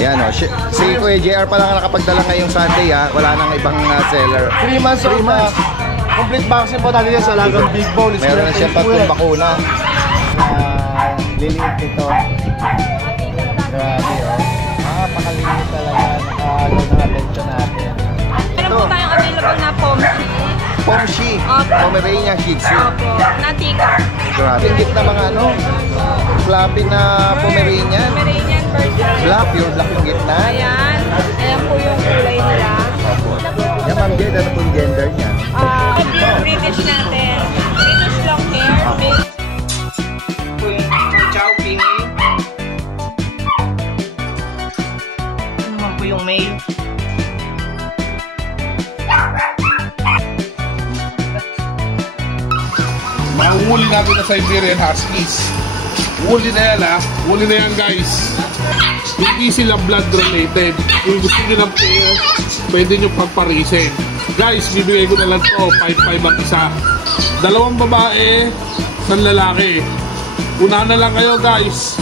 Yan o. Si Kuya JR pa lang nakapagdala ngayong Sunday ha. Wala nang ibang seller. 3 months old na. Complete vaccine po natin yan sa alagang big bone. Meron na siya 3 bakuna. Liliit ito. Grabe o. Napakaliit talaga. Nakahalo ng attention natin. Meron po tayong available na Pomshi. Pomshi. Pomeranian Shih Tzu. Opo. Natika. Grabe. Ingit na mga ano. Fluffy na Pomeranian. Pomeranian version. Black, pure black yung gitna. Ayan. Ayan po yung kulay nila. Yan ma'am Jade, ano po yung gender niya? British natin. British long hair. Male. Chow Pini. Ano naman po yung male? Mahuli natin na Siberian Huskies. Huli na yan ha. Huli na yan guys. Hindi sila blood related. Kung gusto nyo ng pair, pwede nyo pagparisin. Guys, bibigay ko na lang to. 5-5 ang isa. 2 babae, 1 lalaki. Una na lang kayo guys.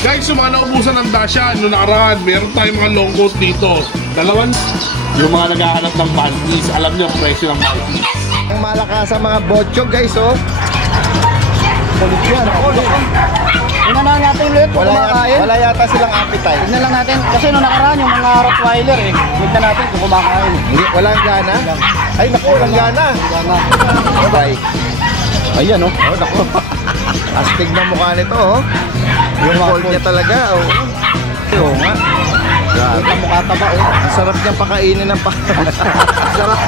Guys, yung mga naubusan ng Dashan, yung nakaraan, meron tayong mga long coat dito. 2. Yung mga naghahanap ng panties, alam nyo ang presyo ng panties. Ang malakas sa mga botchog guys oh. Kulit yan. Tingnan na natin ulit kung kumakain. Wala yata silang appetite. Tingnan lang natin. Kasi nung nakaraan yung mga Rottweiler eh. Tingnan natin kung kumakain. Hindi, walang gana. Ay naku, walang gana. Bye. Ayan oh. Oh naku. Astig na mukha nito oh. Yung cold niya talaga oh. Oo nga. Grabe. Mukha taba oh. Ang sarap niyang pakainin ng sarap.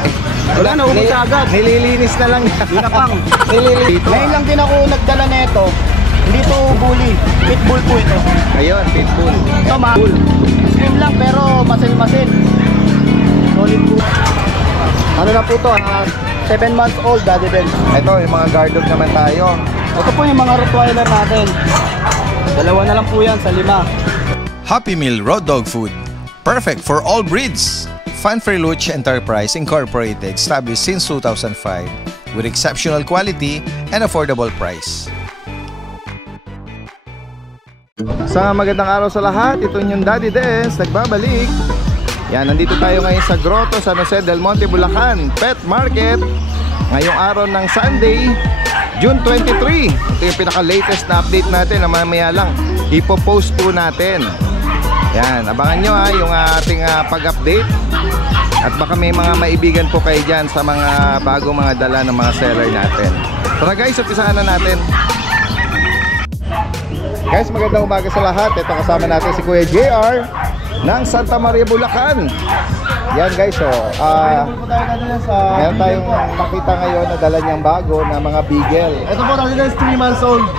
Wala na, ubos agad. Nililinis na lang. Pinapang. Nililinis. Ngayon lang din ako nagdala nito. Hindi to bully. Pitbull po ito. Ayun, pitbull. Ito ma-bull. Slim lang pero masil-masil. Solid po. Ano na po ito? 7 months old, Daddy Ben. Ito, yung mga guard dog naman tayo. Ito po yung mga Rottweiler natin. 2 na lang po yan sa 5. Happy Meal Raw Dog Food. Perfect for all breeds. Fanfare Luch Enterprise Incorporated, established since 2005 with exceptional quality and affordable price. Sa magandang araw sa lahat, ito yung Daddy Des, nagbabalik. Yan, nandito tayo ngayon sa Grotto, San Jose del Monte, Bulacan Pet Market. Ngayong araw ng Sunday, June 23. Ito yung pinaka-latest na update natin na mamaya lang ipopost po natin. Yan, abangan nyo ha yung ating pag-update. At baka may mga maibigan po kayo dyan sa mga bagong mga dala ng mga seller natin. Tara guys, umpisahan na natin. Guys, magandang umaga sa lahat. Ito kasama natin si Kuya JR ng Santa Maria, Bulacan. Yan guys, meron tayong nakita ngayon na dala niyang bago na mga beagle. Ito po natin is 3 months old.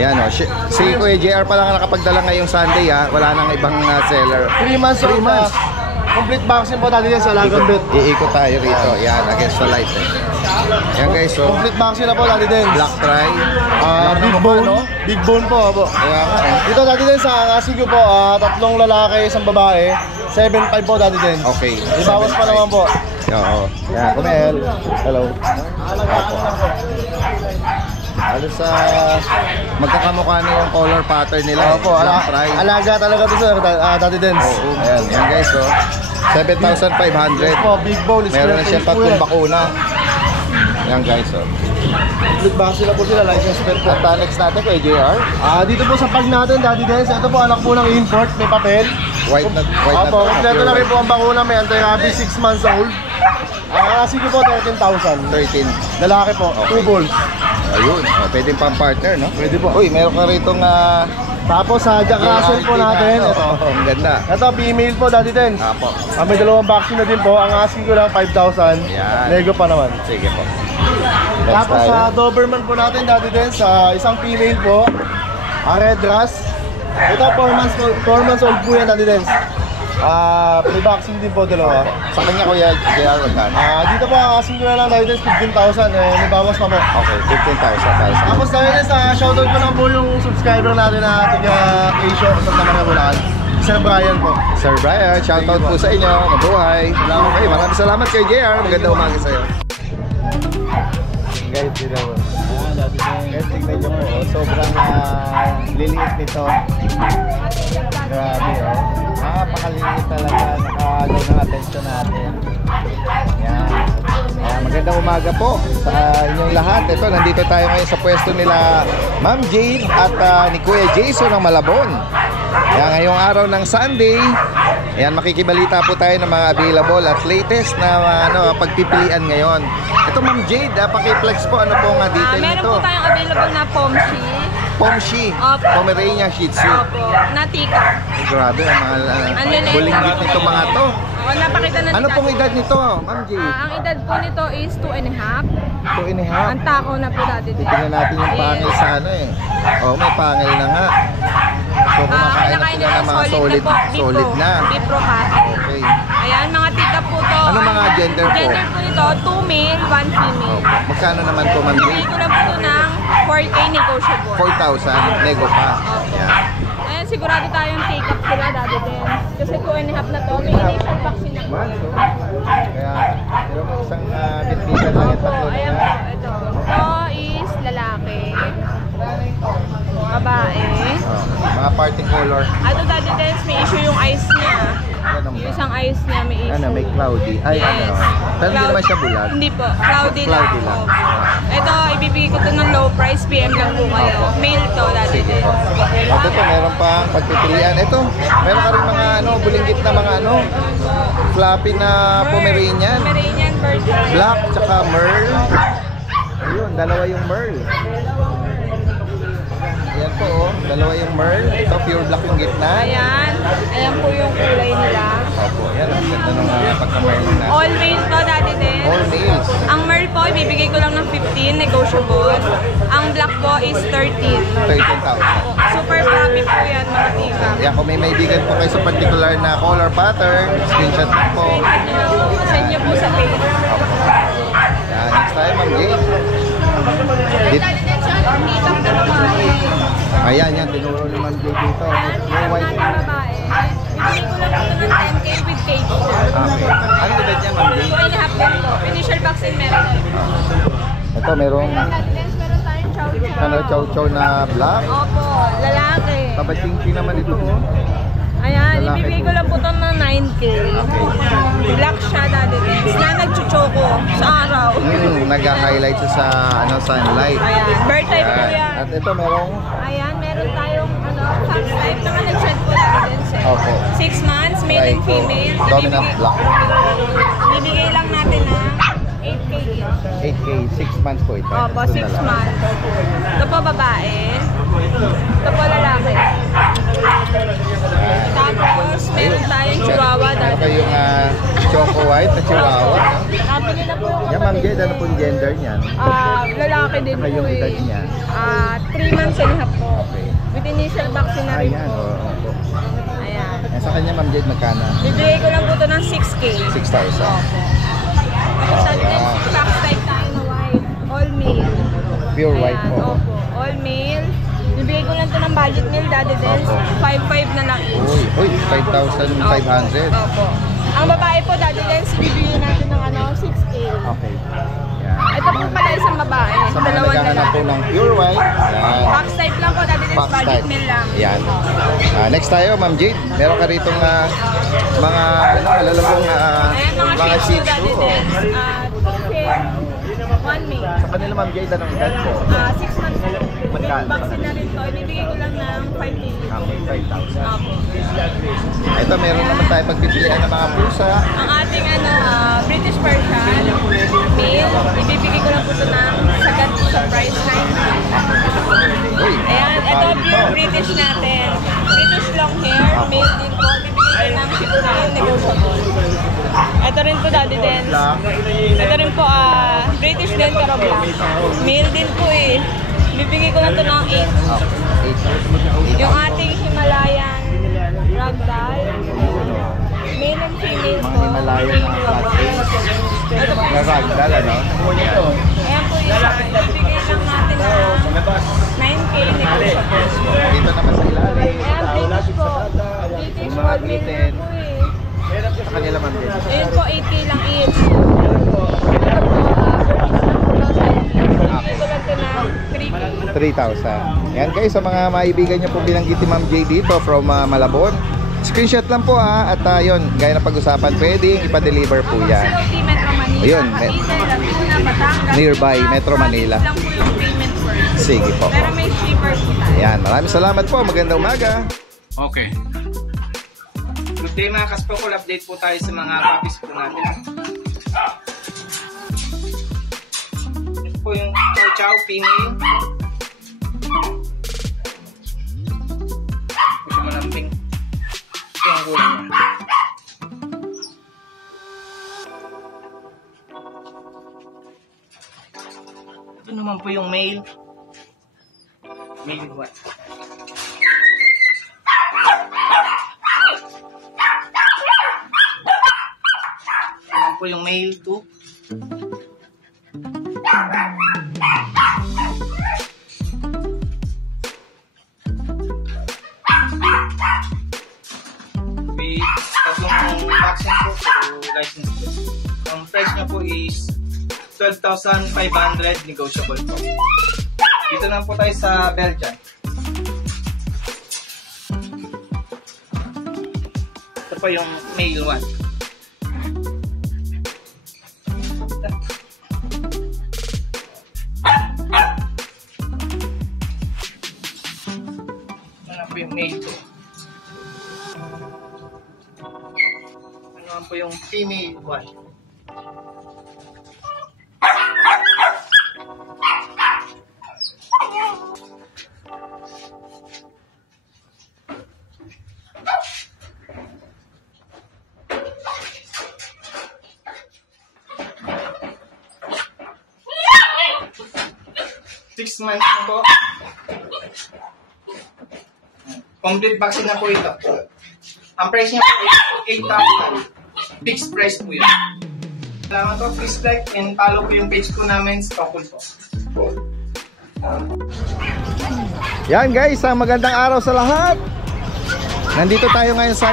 Yan o, si Kuya JR pa lang nakapagdala ngayong Sunday ha. Wala nang ibang seller. 3 months old na. Complete vaccine po natin yan sa alagang bet. Iikot tayo rito. Yan, against the light. Yan guys, so Complete vaccine na po natin din. black tri. Big bone. Big bone po. Kaya nga Dito natin din sa Asigo po, 3 lalaki, 1 babae. 7.5 po natin din. Okay. Ibawas pa naman po. Oo. Yan, Kumel. Hello. Halos sa magkakamukha na yung color pattern nila. Opo, Black tri. alaga talaga to sir, Daddy Dens. Ayan, yan guys, so 7,500. Po, big bone. Meron na siya 3 bakuna. Yan guys, so Complete vaccine na po sila, license pet po. at next natin kay JR. Dito po sa pag natin, Daddy Dens, ito po anak po ng import, may papel. White na Opo, to. kompleto na rin po ang bakuna, may anti-rabies, 6 months old. Asigo po, 13,000. 13. Lalaki po, Okay. 2 balls. Ayun, pwede pang partner, no? Pwede po. Uy, meron ka rito Tapos sa Jack Russell po natin, ito. Ang ganda. Ito, female po, Daddy Dens. Apo. May 2 vaccine na din po, ang asking ko lang 5,000. Yan. Nego pa naman. Sige po. Next Tapos tayo. sa Doberman po natin, Daddy Dens, isang female po, Red Ras. Ito, 4 months old po yan, Daddy Dens. May vaccine din po, 2. Sa kanya Kuya JR, magkano? Dito po, ang asking ko na lang, Daddy Dens, 15,000. May bawas pa po. Okay, 15,000 tayo. Tapos Daddy Dens, shoutout ko lang po yung subscriber natin na tiga Asia, sa Tamara, Bulacan. Sir Brian po. Sir Brian, shoutout po sa inyo. Mabuhay. Okay, maraming salamat kay JR. Magandang umaga sa'yo. Guys, dito mo. Guys, tignan nyo po. Sobrang liliit nito. Grabe, oh. Napakalinis talaga, nakagaw ng atensyon natin. Yan. Kaya magandang umaga po sa inyong lahat. Ito, nandito tayo ngayon sa pwesto nila Ma'am Jade at ni Kuya Jason ng Malabon. Kaya ngayong araw ng Sunday, ayan, makikibalita po tayo ng mga available at latest na pagpipilian ngayon. Ito Ma'am Jade, paki-flex po, ano po nga detail Meron nito? po tayong available na Pomshi. Pomshi, Opo. Pomeranian Shih Tzu. Opo, na tika. Grabe, mga Ano bulinggit nito mga to. O, napakita na Ano pong edad nito, Ma'am Jade? ang edad po nito is 2.5. 2.5. Ang tako na po dati din. Tingnan natin yung pangil sa ano eh. Oh, may pangil na nga. So kumakain na sila ng mga solid na. Bipro pati. Okay. Ayan, mga tika po to. Ano mga gender po? Gender po nito, 2 male, 1 female. Okay. Magkano naman to, Ma'am Bigay Jade? ko lang po ito ng 4K negotiable. 4,000, nego pa. Ayan. Ayan, sigurado tayong take up sila dati din. Kasi 2.5 na to, may initial vaccine na po. Kaya, yung isang bitbitan lang yung tatlo Ayan na. po, ito. Ito is lalaki. Babae. Mga party color. Ito dati din, may issue yung eyes niya. Ganun Yung ba? isang eyes niya may issue. Ano, may cloudy. Ay, Yes. ano. Pero hindi naman siya bulag. Hindi po, cloudy lang. Cloudy lang. Opo. Ito, ibibigay ko to ng low price, PM lang po kayo. Male to dati Sige din. po. At ito, meron pang pagpipilian. Ito, meron ka rin mga bulinggit na mga fluffy na Pomeranian. Pomeranian version. Black, tsaka Merl. Ayun, dalawa yung Merl. Ayan po, dalawa yung Merl. Ito, pure black yung gitna. Ayan. Ayan po yung kulay nila. Opo, yan. Ang ganda ng pagka-Merl na. All male to dati din. All males. Ang Merl po, ibibigay ko lang ng 15, negotiable. Ang black po is 13. 13,000. Super fluffy po yan, mga tika. Yan, kung may maibigan po kayo sa particular na color pattern, screenshot po. Send nyo po sa page. Yan, next time, Ma'am Jade. Dati din siya, tikap na babae. Ayan, yan, tinuro ni Ma'am Jade dito. Ayan, Yung tikap white. natin babae. Ibigay ko lang ito ng 10K with cage. Okay. Ano edad niya, Ma'am Jade? 2.5 din po. Initial vaccine meron na rin. Ito, merong Dati din, meron tayong chow-chow na black. Opo, lalaki. Tabachingchi naman ito, oh. Ayan, Lalaki ibibigay ko lang po ito ng 9K. Black siya dati din. Na nagchuchoko sa araw. Nag-highlight siya sa sunlight. Ayan, bird type po Ayan. yan. At ito, merong Ayan, meron tayong fox type na nag-shed po dati din siya. Opo. 6 months, male and Right, female. oh. Dominant black. Bibigay lang natin ng 8K each. 8K, 6 months po ito. Opo, Ito 6 na lang. months. Ito po babae. Ito po lalaki. Tapos, meron tayong chihuahua Ano dati. kayong choco white na chihuahua? No? Nabili na po yung Yan, Ma'am Jade, ano pong gender niyan? lalaki din Saka po yung edad eh. niya? 3 months and a half po. Okay. With initial vaccine na rin Ayan, po. oo. Ayan. Yan, sa kanya, Ma'am Jade, magkano? Bibigay ko lang po ito ng 6K. 6,000. Tapos dati din, fox type tayo na white. All male. Pure white Ayan, po. Opo. All male. Bibigay ko lang ito ng budget meal dati din. Opo. 5,500 na lang each. Uy, 5,500. Opo. Ang babae po dati din, bibigyan natin ng 6K. Okay. Yan. Ito po pala isang babae. Sa mga Dalawang naghahanap po lalaki. ng pure white, yan. Fox type lang po dati din, Fox budget type. meal lang. Yan. Next tayo, Ma'am Jade. Meron ka rito mga malalabong Ayan, mga Shih Shih Tzu dati Tzu. din. 2 1 male. Sa kanila, Ma'am Jade, anong edad po? 6 months na rin. Magkano? Vaccine na rin to. Ibibigay ko lang ng 5K. Okay, 5,000. Opo. Ito, meron naman tayo pagpipilian ng mga pusa. Ang ating British Persian male, ibibigay ko lang po ito ng sagad sa price 9K. Uy, Ayan, ito kapal pure British natin. British long hair, male din po. Bibigay ko ng 15 negotiable. Ito rin po dati din. Black. Ito rin po British din pero black. Male din po eh. Bibigay ko lang ito ng 8. 8,000. Yung ating Himalayan ragdoll, male and female Mga po. Himalayan na flat-face. Ito po Na ragdoll, ano? Ayan po isa. Ibibigay lang natin ng 9K negotiable. Dito naman sa ilalim. Ayan, British po. British Yung mga gold kitten. male po eh. Sa kanila, Ma'am Jade. Ayun po, 8K lang each. Ito po, British na po daw sa ibigay ko lang ito ng 3K. 3,000. Yan guys, sa mga maibigan niyo po binanggit ni Ma'am Jade dito from Malabon. Screenshot lang po at yun, gaya na pag-usapan, pwedeng ipa-deliver po yan. COD Metro Manila. Ayun, Cavite, Laguna, Batangas. nearby Metro Manila. Lang po yung payment first. Sige po. Pero may shipper po tayo. Ayan, maraming salamat po. Magandang umaga. Okay. Good day mga Kaspokol. Update po tayo sa mga puppies po natin. Ito po yung Chow Chow female. Ito siya malambing. Ito ang gulay niya. Ito naman po yung male. Male what? Ito po yung male too. With tatlong vaccine po for license plate. Ang price niya po is 12,500 negotiable po. Dito na po tayo sa Belgian. Ito po yung male one. Ano po yung male two. Ano po yung female one. Six months na po. Complete vaccine na po ito. Ang price niya po ay 8,000. Fixed price po yun. Salamat po. Please like and follow po yung page ko namin. Stockpool po. Yan guys, magandang araw sa lahat. Nandito tayo ngayon sa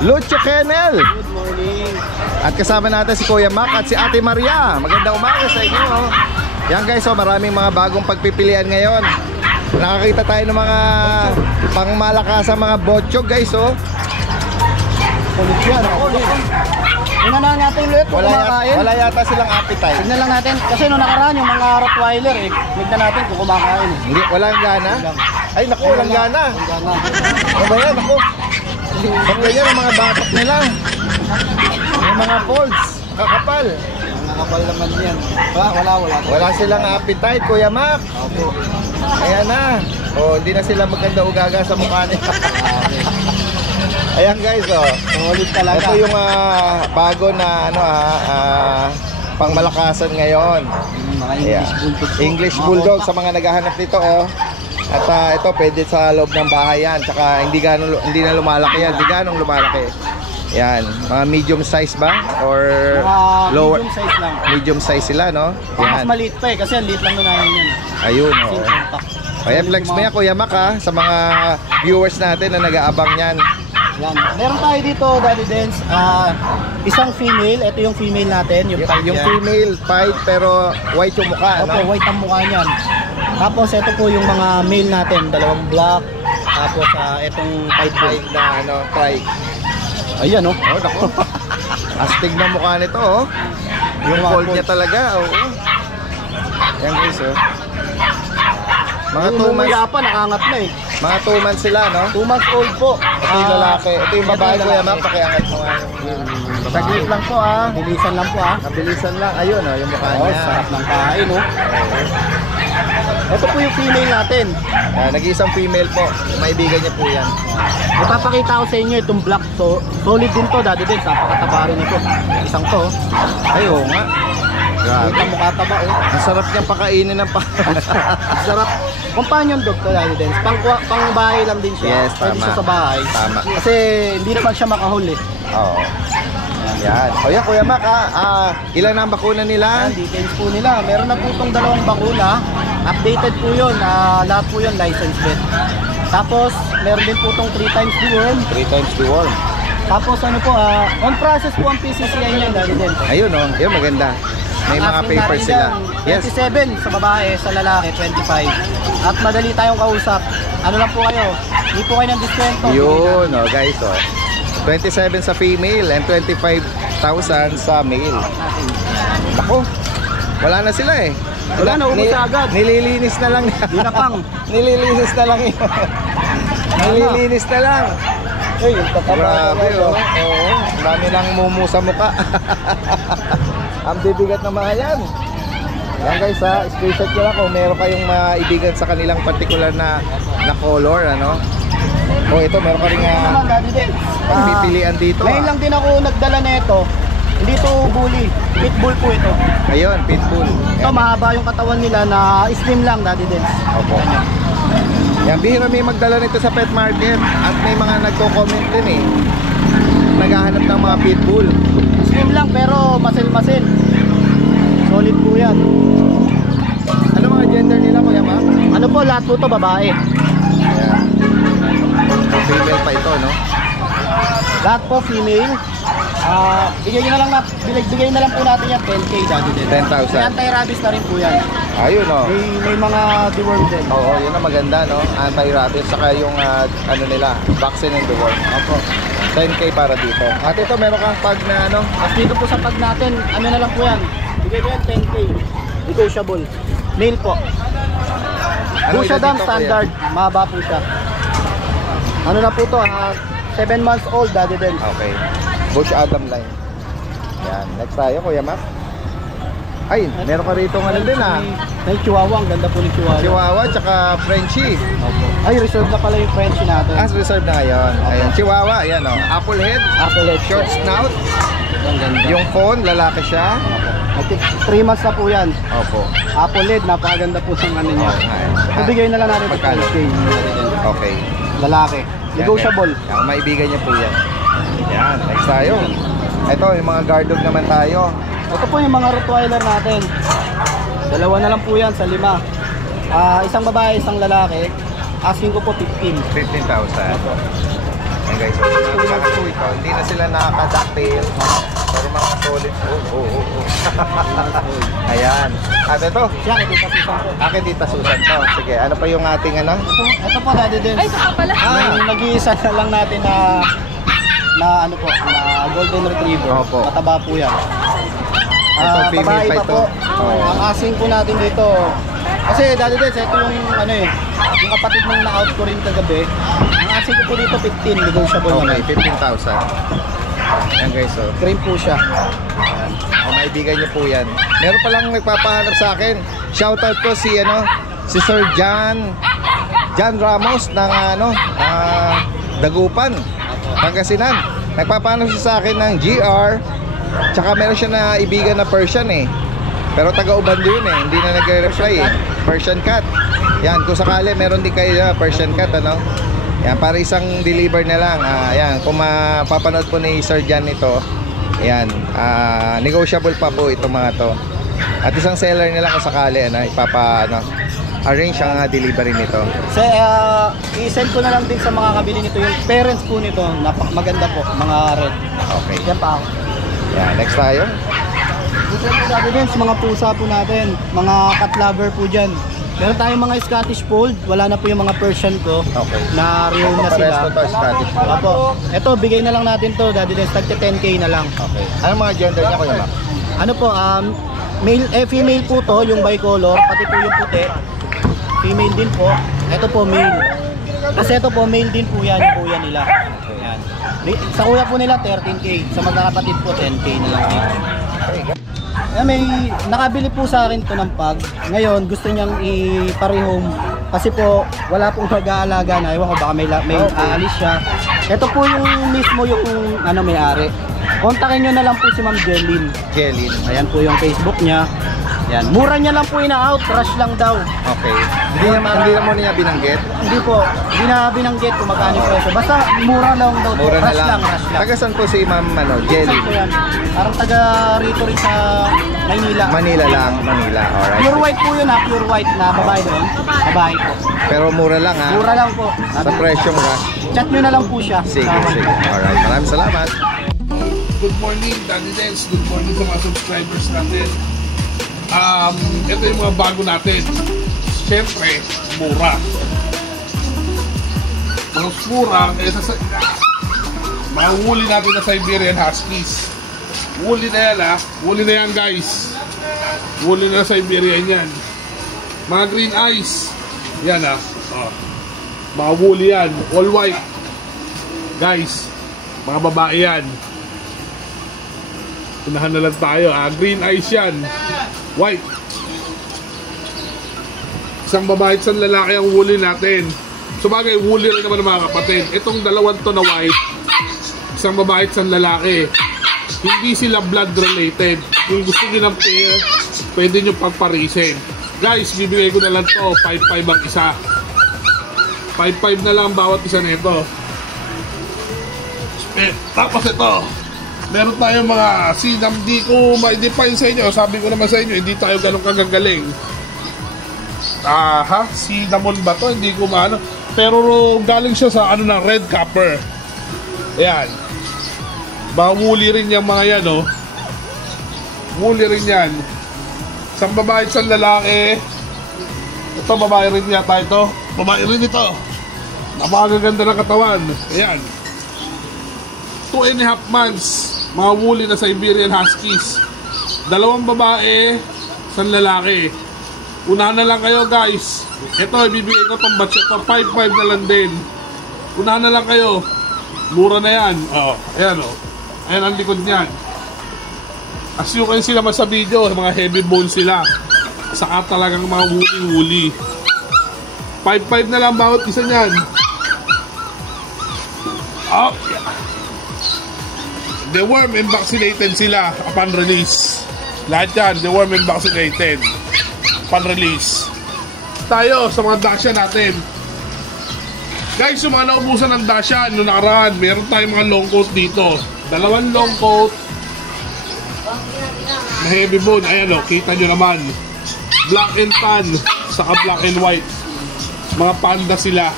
Lucho Kennel. Good morning. At kasama natin si Kuya Mac at si Ate Maria. Magandang umaga sa inyo. Yan guys, maraming mga bagong pagpipilian ngayon. Nakakita tayo ng mga pangmalakasang mga botchog guys. Kulit yan. Tingnan na natin ulit kung kumakain. Wala yata silang appetite. Tignan lang natin. Kasi nung nakaraan yung mga Rottweiler tignan natin kung kumakain. Hindi, walang gana. Ay naku, walang gana. Ano ba yan? Naku. Ba't ganyan ang mga batok nila? Yung mga folds, kakapal. Nakapal naman yan. Wala. Wala silang appetite, Kuya Mac. Opo. Ayan na. Hindi na sila maganda ugaga sa mukha nila. Ayan guys, Solid talaga. ito yung bago na pangmalakasan ngayon. Mga Ayan. English Bulldog sa mga naghahanap nito At ito pwede sa loob ng bahay yan. Tsaka hindi na lumalaki yan. Hindi ganong lumalaki. Yan, mga medium size ba? Or lower? Medium size lang. Medium size sila, no? Mas Yan. maliit pa kasi ang liit lang na yan. Ayun, Kasi oo. compact. Kaya flex mo yan, Kuya Mac, sa mga viewers natin na nag-aabang yan. Yan. Meron tayo dito, Daddy Dance, isang female. Ito yung female natin, yung pied Yung niya. female pied pero white yung mukha, Opo, no? white ang mukha niyan. Tapos ito po yung mga male natin, dalawang black. Tapos itong pied Pied na, pied. Ayan, oh. Oh, naku. Astig na mukha nito, Yung Mga fold fold. niya talaga, Yan guys, Mga 2 Yung months, pa, nakangat na eh. mga 2 months sila, no? 2 months old po. Ito yung lalaki. Ito yung babae, ito yung Kuya lalaki. Mac. Pakiangat mo nga. Saglit lang po, Bilisan lang po, Nabilisan lang. Ayun, yung mukha Oh, niya. sarap ng kain, oh. Ito po yung female natin. Nag-iisang female po. Maibigan niya po yan. Ipapakita ko sa inyo itong black. So, solid din to, Daddy Dance. Napakataba rin ito. Isang to, Ay, oo nga. Grabe. Kita mo kataba, oh. Ang sarap niya pakainin ng Sarap. Companion dog to, Daddy Dance. Pang bahay lang din siya. Yes, Pwede tama. siya sa bahay. Tama. Kasi hindi naman siya makahuli. Oo. Yan. O yan, Kuya Mac, ilan na ang bakuna nila? Yan, details po nila. Meron na po itong 2 bakuna. Updated po yun. Lahat po yun, license vet. Tapos, meron din po itong 3 times deworm. 3 times the worm. Tapos ano po, on process po ang PCCI niyan, Daddy Dance. Ayun, Yun, maganda. May Ang mga asking papers natin sila. dyan, Yes. 27 sa babae, sa lalaki 25. At madali tayong kausap. Ano lang po kayo? Hindi po kayo ng diskwento. Yun, oh, guys, oh. 27 sa female and 25,000 sa male. Ako, wala na sila eh. Wala na, ubos agad. Nililinis na lang. Dinapang. Nililinis na lang yun. Nililinis na lang. Ay, yung tataba. Grabe, oh. Oo, ang dami lang mumu sa mukha. Ang bibigat ng mga yan. Yan guys ha, screenshot ko lang kung meron kayong maibigan sa kanilang particular na color, ano. Oh, ito meron ka rin pagpipilian dito. Ngayon lang din ako nagdala nito. Hindi to bully, pitbull po ito. Ayun, pitbull. Ito mahaba yung katawan nila na slim lang, Daddy Dens. Opo. Yan, bihira may magdala nito sa pet market. At may mga nagko-comment din eh, naghahanap ng mga pitbull. Slim lang pero masil-masil. Solid po yan. Ano mga gender nila, Kuya Ma? Ano po, lahat po to babae. Ayan. Female pa ito, no? Lahat po female. Bigay na lang po natin yan 10K, Daddy Dens. 10,000. May anti-rabies na rin po yan. Ayun, no? May mga deworm din. Oo, yun ang maganda, no? Anti-rabies, saka yung ano nila, vaccine and deworm. Opo. 10K para dito. At ito, meron kang pag na ano? At dito po sa pag natin, ano na lang po yan. Bigay ko yan 10K. Negotiable. Male po. Ano Bull siya edad dam dito, standard. Mahaba po siya. Ano na po to? 7 months old, Daddy Dens. Okay. Bush Adam line. Yan. Next tayo, Kuya Mac. Ay, meron ka rito ano din ah. May Chihuahua. Ang ganda po ng Chihuahua. Chihuahua tsaka Frenchie. Ay, reserve na pala yung Frenchie natin. As reserve na ngayon. Ayun, Chihuahua, ayan oh. Apple head, short snout. Ang ganda. Yung phone, lalaki siya. 3 months na po yan. Opo. Apple lid, napakaganda po sa ano niya. Okay. Ibigay na lang natin ito Magkano? 10K. Okay. Lalaki. Negotiable. Yan. Ang maibigan niyo po yan. Yan, next tayo. Ito, yung mga guard dog naman tayo. Ito po yung mga Rottweiler natin. Dalawa na lang po yan sa 5. Isang babae, isang lalaki. Asking ko po 15. 15,000. Ayan guys, so mga po ito, hindi na sila nakaka-ducktail. Pero mga solid. Ayan. At ito, Siya, ito pa Susan po. akin dito Susan to. Sige, ano pa yung ating ano? Ito po, Daddy Dens. Ay, ito ka pala. Nag-iisa na lang natin na ano po, na golden retriever. Opo. Mataba po yan. Ito, female Babae pa pa ito. po. Oo. Ang asking po natin dito, kasi Daddy Dens, ito yung ano eh, yung kapatid mong na-out ko rin kagabi. Ang asking ko po dito 15, negotiable Okay, naman. 15,000. Ayan guys, so. Cream po siya. Ang maibigan niyo po yan. Meron palang nagpapahanap sa akin. Shoutout ko si Sir John Ramos ng Dagupan, Pangasinan. Nagpapahanap siya sa akin ng GR. Tsaka meron siya na ibigan na Persian eh. Pero taga-Ubando yun eh. Hindi na nagre-reply eh. Persian cat. Yan, kung sakali meron din kayo Persian cat, ano? Yan, para isang deliver na lang. Yan, kung mapapanood po ni Sir John ito, yan, negotiable pa po itong mga to. At isang seller na lang kung sakali, arrange ang delivery nito. So, i-send ko na lang din sa mga kabili nito yung parents po nito. Maganda po, mga red. Okay. Yan pa ako. Yan, next tayo. Dito po Daddy Dens, mga pusa po natin, mga cat lover po dyan. Meron tayong mga Scottish Fold, wala na po yung mga Persian ko. Okay. Na real na Pares sila. to Scottish Fold. Opo. Ito, bigay na lang natin to, Daddy Dens, tagka 10K na lang. Okay. Anong mga gender niya, Kuya Mac? Ano po, female po to, yung bicolor, pati po yung puti. Female din po. Ito po, male. Kasi ito po, male din po yan, yung kuya nila. Yan. Sa kuya po nila, 13K. Sa magkakapatid po, 10K na lang. May nakabili po sa akin to ng pag. Ngayon, gusto niyang i-parehome. Kasi po, wala pong mag-aalaga na. Ewan ko, baka may aalis siya. Ito po yung mismo yung may-ari. Kontakin nyo na lang po si Ma'am Jelin. Jelin. Ayan po yung Facebook niya. Yan. Mura niya lang po ina-out, rush lang daw. Okay. Hindi na mo niya binanggit? Hindi po, hindi na binanggit kung magkano yung presyo. Basta mura lang daw. Mura na Rush lang. rush lang. Taga saan po si Ma'am Jelly? Saan po yan? Parang taga rito rin sa Maynila. Manila lang, Manila. Alright. Pure white po yun pure white na babae doon. Babae po. Pero mura lang ha? Mura lang po. Sa presyong rush. Chat nyo na lang po siya. Sige. Alright. Maraming salamat. Good morning, Daddy Dens. Good morning sa mga subscribers natin. Ito yung mga bago natin. Siyempre, mura. mas mura kaysa sa mga woolly natin na Siberian Huskies. Woolly na yan ha. Woolly na yan guys. Woolly na Siberian yan. Mga green eyes. Yan ha. Oh. Mga woolly yan. All white. Guys. Mga babae yan. Unahan na lang tayo ha. Green eyes yan. White. Isang babae at isang lalaki ang woolly natin. Sabagay, woolly rin naman mga kapatid. Itong dalawang to na white, isang babae at isang lalaki. Hindi sila blood related. Kung gusto nyo ng pair, pwede nyo pagparisin. Guys, bibigay ko na lang to 5-5 ang isa. 5-5 na lang bawat isa nito. Tapos ito, meron tayong mga sinam. Di ko ma-define sa inyo. Sabi ko naman sa inyo, hindi tayo ganun kagagaling. Cinnamon ba to? Hindi ko maano. Pero galing siya sa ano na red copper. Ayan. Woolly rin yung mga yan, oh. Woolly rin yan. Isang babae, isang lalaki. Ito, babae rin yata ito. Babae rin ito. Napakaganda ng katawan. Ayan. 2.5 months. Mga woolly na Siberian Huskies. Dalawang babae, isang lalaki. Unahan na lang kayo guys. Ito, ibibigay ko itong batch ito. 5-5 na lang din. Unahan na lang kayo. Mura na yan. Oh, ayan oh. Ayan ang likod niyan. As you can see naman sa video, mga heavy bone sila. Saka talagang mga woolly. 5-5 na lang bawat isa niyan. Oh, yeah. Deworm and vaccinated sila upon release. Lahat yan, deworm and vaccinated upon release. Tayo sa mga Dachshund natin. Guys, yung mga naubusan ng Dachshund noong nakaraan, meron tayong mga long coat dito. Dalawang long coat na heavy bone. Ayan o, kita nyo naman. Black and tan, saka black and white. Mga panda sila.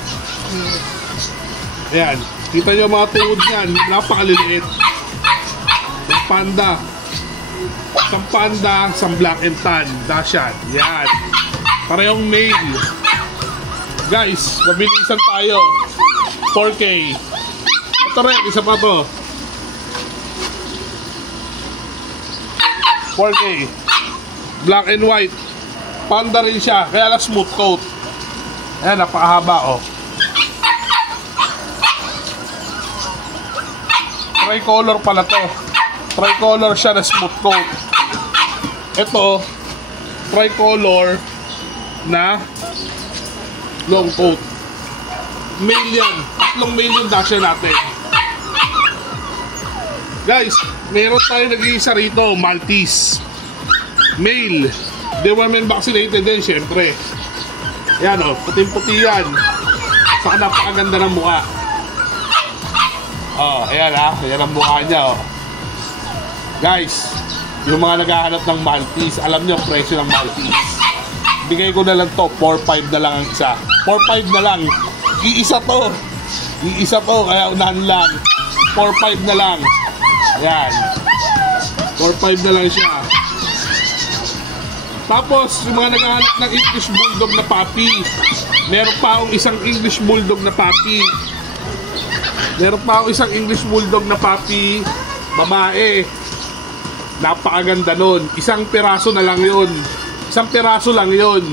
Ayan, kita nyo mga tuhod nyan. Napakaliliit. Yung panda. Isang panda, isang black and tan. Dachshund. Yan. Parehong male. Guys, mabilisan tayo. 4K. Ito rin, isa pa to. 4K. Black and white. Panda rin siya, kaya lang smooth coat. Ayan, napakahaba oh. Tricolor pala to. Tricolor siya na smooth coat. Ito, tricolor na long coat. Male yan. Tatlong male yung Dachshund natin. Guys, meron tayo nag-iisa rito, Maltese. Male. Deworm and vaccinated din, syempre. Yan o, puting-puti yan. Saka napakaganda ng mukha. Oh, ayan ha. Ayan ang mukha niya oh. Guys, yung mga naghahanap ng Maltese, alam nyo presyo ng Maltese. Bigay ko na lang to, 4-5 na lang ang isa. 4-5 na lang. Iisa to. Iisa to, kaya unahan lang. 4-5 na lang. Ayan. 4-5 na lang siya. Tapos, yung mga naghahanap ng English Bulldog na puppy. Meron pa akong isang English Bulldog na puppy. Meron pa akong isang English Bulldog na puppy. Babae. Napakaganda nun. Isang piraso na lang yun. Isang piraso lang yun.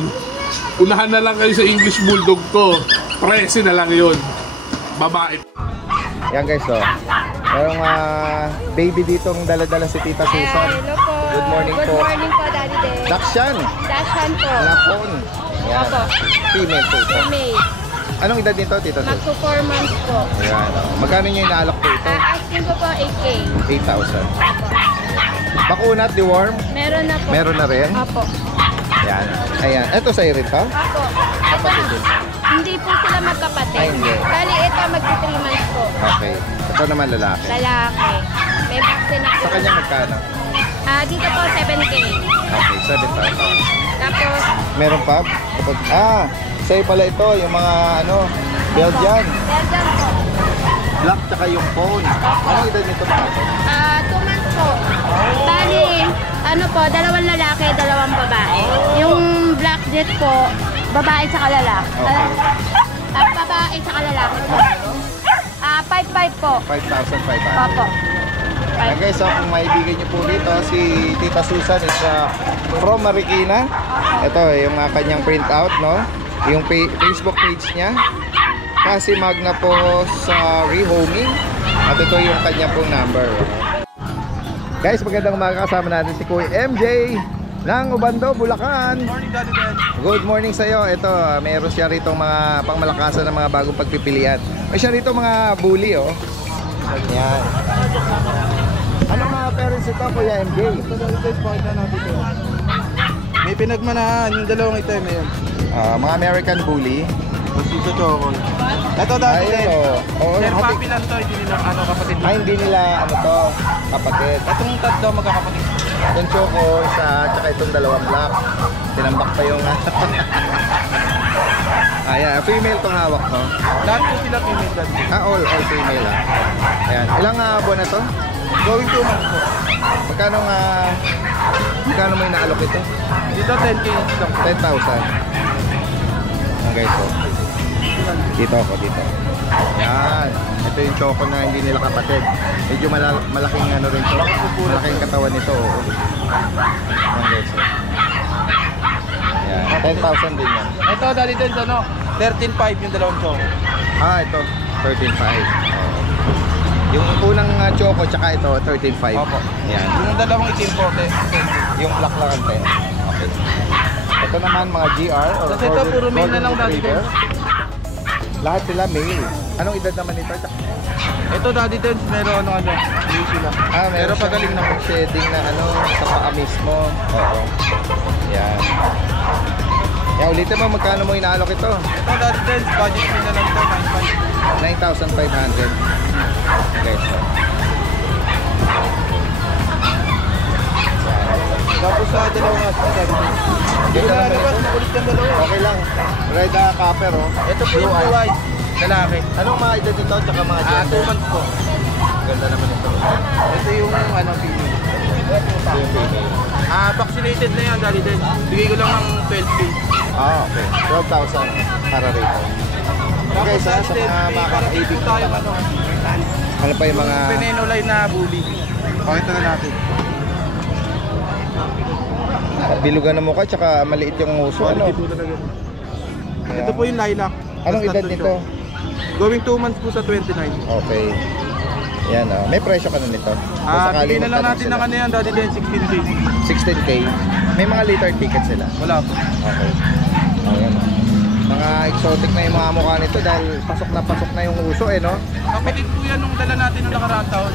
Unahan na lang kayo sa English Bulldog ko. Presi na lang yun. Babae. Yan guys oh. Merong baby ditong dala-dala si Tita Susan. Hello po. Good morning po. Good morning po, Daddy Day. Dachshund. Dachshund po. Lapon. Yan. Opo. Female po ito. Female. Anong edad nito, Tita Susan? Magto 4 months po. Ayan oh. Magkano nyo inaalok po ito? Asking ko po 8K. 8,000. Bakuna at deworm? Meron na po. Meron na rin? Opo. Yan. Ayan. Ito sa rin to? Opo. Hindi po sila magkapatid. Ay, hindi. Bali, ito magti 3 months po. Okay. Ito naman lalaki. Lalaki. May vaccine ako. Sa kanya magkano? Dito po 7K. Okay, 7,000. Tapos, Meron pa? Sa'yo pala ito, yung mga Belgian. Belgian po. Black tsaka yung phone. Anong edad nito mga ito? 2 months po. Bali, dalawang lalaki, dalawang babae. Yung black jet po, babae tsaka lalaki. Okay. Ang babae sa lalaki po. 5-5 po. 5,500. Opo. Ayan guys, so kung maibigan niyo po dito, si Tita Susan is from Marikina. Ito yung kanyang printout, no? Yung Facebook page niya. Kasi Magna po sa rehoming. At ito yung kanyang pong number. Guys, magandang umaga, kasama natin si Kuya MJ ng Ubando, Bulacan. Good morning sa iyo. Ito, mayroon siya rito mga pangmalakasan ng mga bagong pagpipilian. May siya rito mga bully, oh. Yan. Ano mga parents ito, Kuya MJ? May pinagmanahan, yung dalawang ito na yun. Mga American bully. Masito Chocol. Ito dati Ayun, din. oh. Oo, Sir, hati- papi lang to, hindi nila kapatid. Ay, hindi nila ano to, kapatid. Itong tatlo magkakapatid. Itong choco sa tsaka itong dalawang black. Tinambak pa yung ayan, female tong hawak, no? Lahat po sila female dati. All female, ah. Ayan, ilang buwan na to? Going 2 months po. Magkano mo inaalok ito? Dito 10K lang. 10,000. Okay, so dito ako, dito. Yan. Ito yung choco na hindi nila kapatid. Medyo malaking ano rin to. Malaking katawan nito. Oo. Okay, so yan. 10,000 din yan. Ito dali din ano, 13.5 yung dalawang choco. Ito. 13,500. Yung unang choco tsaka ito 13,500. Opo. Yan. Yung dalawang itim po, Yung black lang ang 10. Okay. Ito naman mga GR or Kasi ito puro male na lang dati din. Lahat sila male. Anong edad naman ito? Ito dati din, meron ano, new sila. Meron Pero pagaling na po. shedding na ano sa paa mismo. Oo. Yan. Yan, ulitin mo magkano mo inaalok ito? Ito dati din, budget fee na lang ito, 9,500. Okay, so. Tapos sa dalawang asin dati din. Hindi ko nalabas, makulit yung dalawa. Okay lang. Red copper, oh. Ito po yung blue eyes, lalaki. Anong mga edad nito tsaka mga 2 months po. Ganda naman ito. Ito yung ano, female. Ito yung female. Vaccinated na yan dali din. Bigay ko lang ng 12K. Okay. 12,000 para rito. Okay, sa mga makakaibig tayo ano, ano pa yung mga veneno line na bully. Pakita na natin. bilugan na mukha tsaka maliit yung uso, ano? Ito po yung lilac. Anong edad nito? Going 2 months po sa 29. Okay. Yan, may presyo ka na nito. Kung sakali Bigay na lang magtanong natin sila. ng ano yan, dati din 16K. 16K. May mga liter ticket sila. Wala po. Okay. Ayan. Mga exotic na yung mga mukha nito dahil pasok na yung uso, no? Kapatid po yan nung dala natin nung nakaraang taon.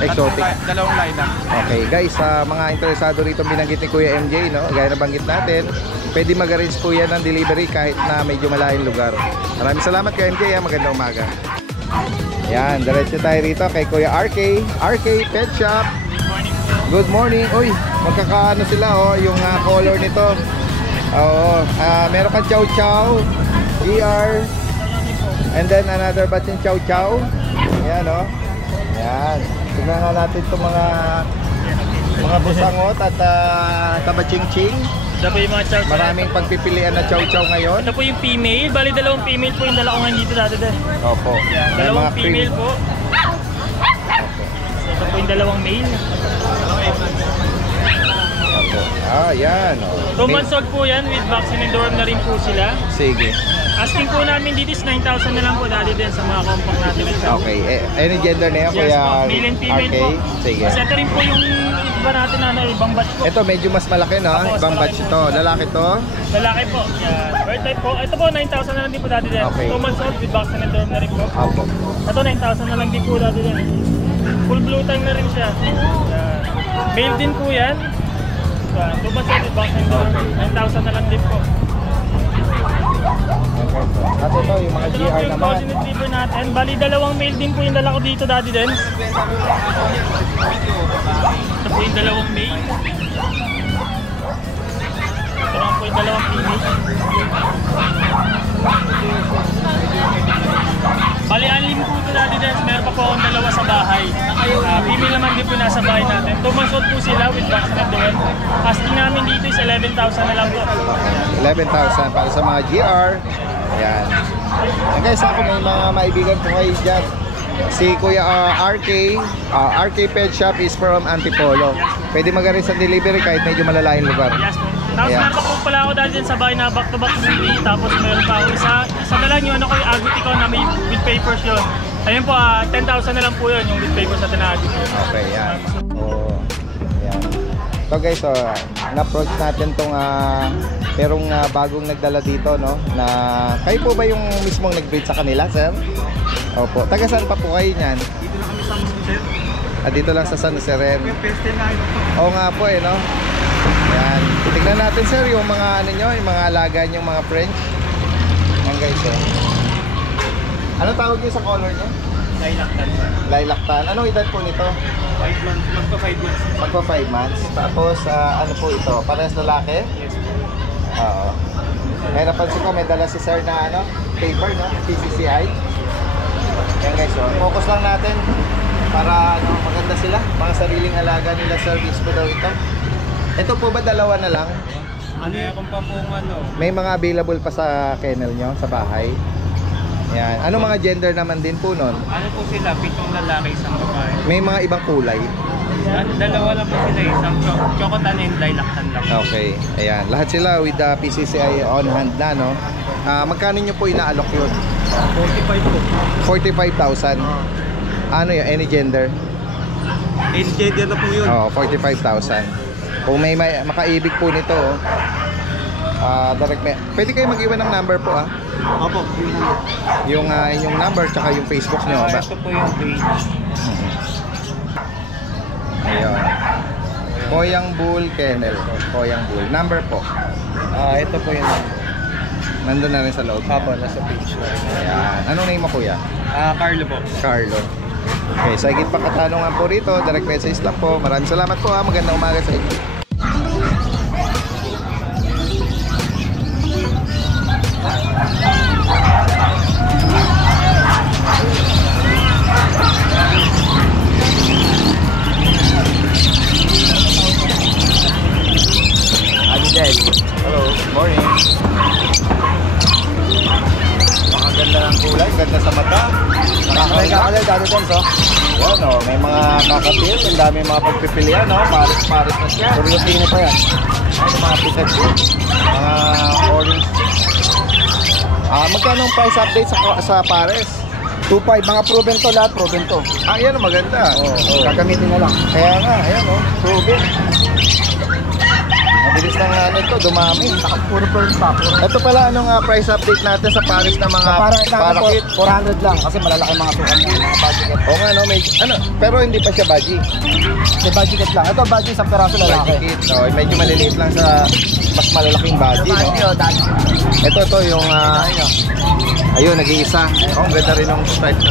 Exotic. Dalawang lilac. Okay, guys, sa mga interesado rito binanggit ni Kuya MJ, no? Gaya na banggit natin, pwede mag-arrange po yan ng delivery kahit na medyo malayong lugar. Maraming salamat Kuya MJ, magandang umaga. Yan, diretso tayo rito kay Kuya RK, RK Pet Shop. Good morning. Uy, magkakaano sila, yung color nito. Oo, meron kang Chow Chow, GR, and then another batch yung Chow Chow. Yan, yan. Tignan nga natin itong mga busangot at kabaching-ching. Ito po yung mga chow chow. Maraming pagpipilian na chow-chow ngayon. Ito po yung female. Bali, dalawang female po yung dala ko ngayon dito dati din. Opo. May Dalawang mga female po. So, ito po yung dalawang male. Opo. Yan. 2 months old po yan with vaccine and dorm na rin po sila. Sige. Asking po namin dito is 9,000 na lang po dati din sa mga compact natin. Okay. Any gender na yan, Yes Kuya po, male and female RK? po. Sige. Kasi ito rin po yung iba natin na ibang batch po. Ito medyo mas malaki, no? Opo, mas Ibang malaki batch po. ito. Lalaki to. Lalaki po. Yan. Bird type po. Ito po 9,000 na lang din po dati din. Okay. 2 months old with vaccine and dorm na rin po. Opo. Ito 9,000 na lang din po dati din. Full blue tongue na rin siya. Yan. Male din po yan. 2 months old with vaccine and dorm. 9,000 na lang din po. At ito, yung mga Ito GR lang po yung naman. Golden Retriever natin. Bali, dalawang male din po yung dala ko dito dati din. Ito po yung dalawang male. Ito lang po yung dalawang female. Bali, anim po ito dati din. Meron pa po akong dalawa sa bahay. Female naman din po nasa bahay natin. 2 months old po sila with vaccine and dorm. Asking namin dito is 11,000 na lang po. 11,000 para sa mga GR. Ayan. And guys, ako may mga maibigan po kayo dyan. Si Kuya RK Pet Shop is from Antipolo. Pwede magaling sa delivery kahit medyo malalayong lugar. Yes, po. Tapos Ayan. meron pa po pala ako dahil dyan sa bahay na back-to-back CD. Tapos meron pa ako isa na lang yung ano ko, yung agit ko na may with papers yun. Ayun po, 10,000 na lang po yun, yung with papers na tinagit. Okay, yan. Oh, yan. So guys, na-approach natin tong merong bagong nagdala dito, no? Na kayo po ba yung mismong nag-breed sa kanila, sir? Opo. Taga saan pa po kayo niyan? Dito na kami sa Jose. Dito lang sa San Jose rin. Peste na ito. Oo nga po no? Yan. Tignan natin sir yung mga ano nyo, yung mga alaga nyong mga French. Yan guys, Ano tawag nyo sa color nyo? Lilac tan. Lilac tan. Anong edad po nito? 5 months. Magpa 5 months. Magpa 5 months. Tapos ano po ito? Parehas lalaki? Yes. Oo. May napansin ko may dala si sir na ano, paper, no? PCCI. Yan guys, focus lang natin para ano, maganda sila. Mga sariling alaga nila, service po daw ito. Ito po ba dalawa na lang? Ano yung pa po May mga available pa sa kennel nyo, sa bahay. Yan. Ano mga gender naman din po nun? Ano po sila? 7 lalaki, isang babae. May mga ibang kulay. Dalawa lang po sila, isang chocotan and lilac tan lang. Okay. Ayan. Lahat sila with the PCCI on hand na, no? Magkano nyo po inaalok yun? 45 po. 45,000. Ano yun? Any gender? And gender na po yun. Oo, 45,000. Kung may makaibig po nito, direct pwede kayo mag-iwan ng number po Opo. yung inyong number tsaka yung Facebook nyo ba? Ito po yung page. Ayun. Koyang Bull Kennel. Koyang Bull. Number po. Ito po yung Nandun na rin sa loob. Opo, nasa page. Ayan. Anong name mo kuya? Carlo po. Carlo. Okay, sa higit pa katanungan po rito, direct message lang po. Maraming salamat po Magandang umaga sa inyo. Hello, morning. Ganda ng kulay, ganda sa mata. May kakalay dati din, so. Yan, may mga kakatil, ang dami mga pagpipilian, Paris na siya. Kuryotino pa yan. Ay, mga Pikachu. Mga orange. Magkano ang price update sa Paris? 2.5, mga proven to lahat, proven to. Yan, maganda. Gagamitin na lang. Kaya nga, ayan, proven. Mabilis na ito, dumami. Puro first pack. Ito pala, anong price update natin sa Paris na mga parakit? 400 lang kasi malalaki mga sukan niya, mga budget. Oo nga, pero hindi pa siya budgie. May budget lang. Ito budget sa peraso lalaki. Budgie, medyo maliliit lang sa mas malalaking budgie, no? Ito yung ayun, nag-iisa. Ang ganda rin ng stripe na.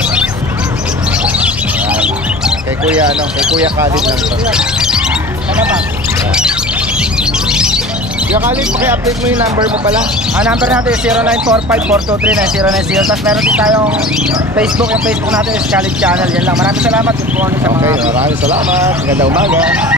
Kay Kuya Khalid lang to. Kuya Khalid, paki-update mo yung number mo pala. Number natin is 0945-423-9090. Tapos meron din tayong Facebook. Yung Facebook natin is Khalid Channel. Yan lang. Maraming salamat. Good morning sa mga. Okay, maraming salamat. Magandang umaga.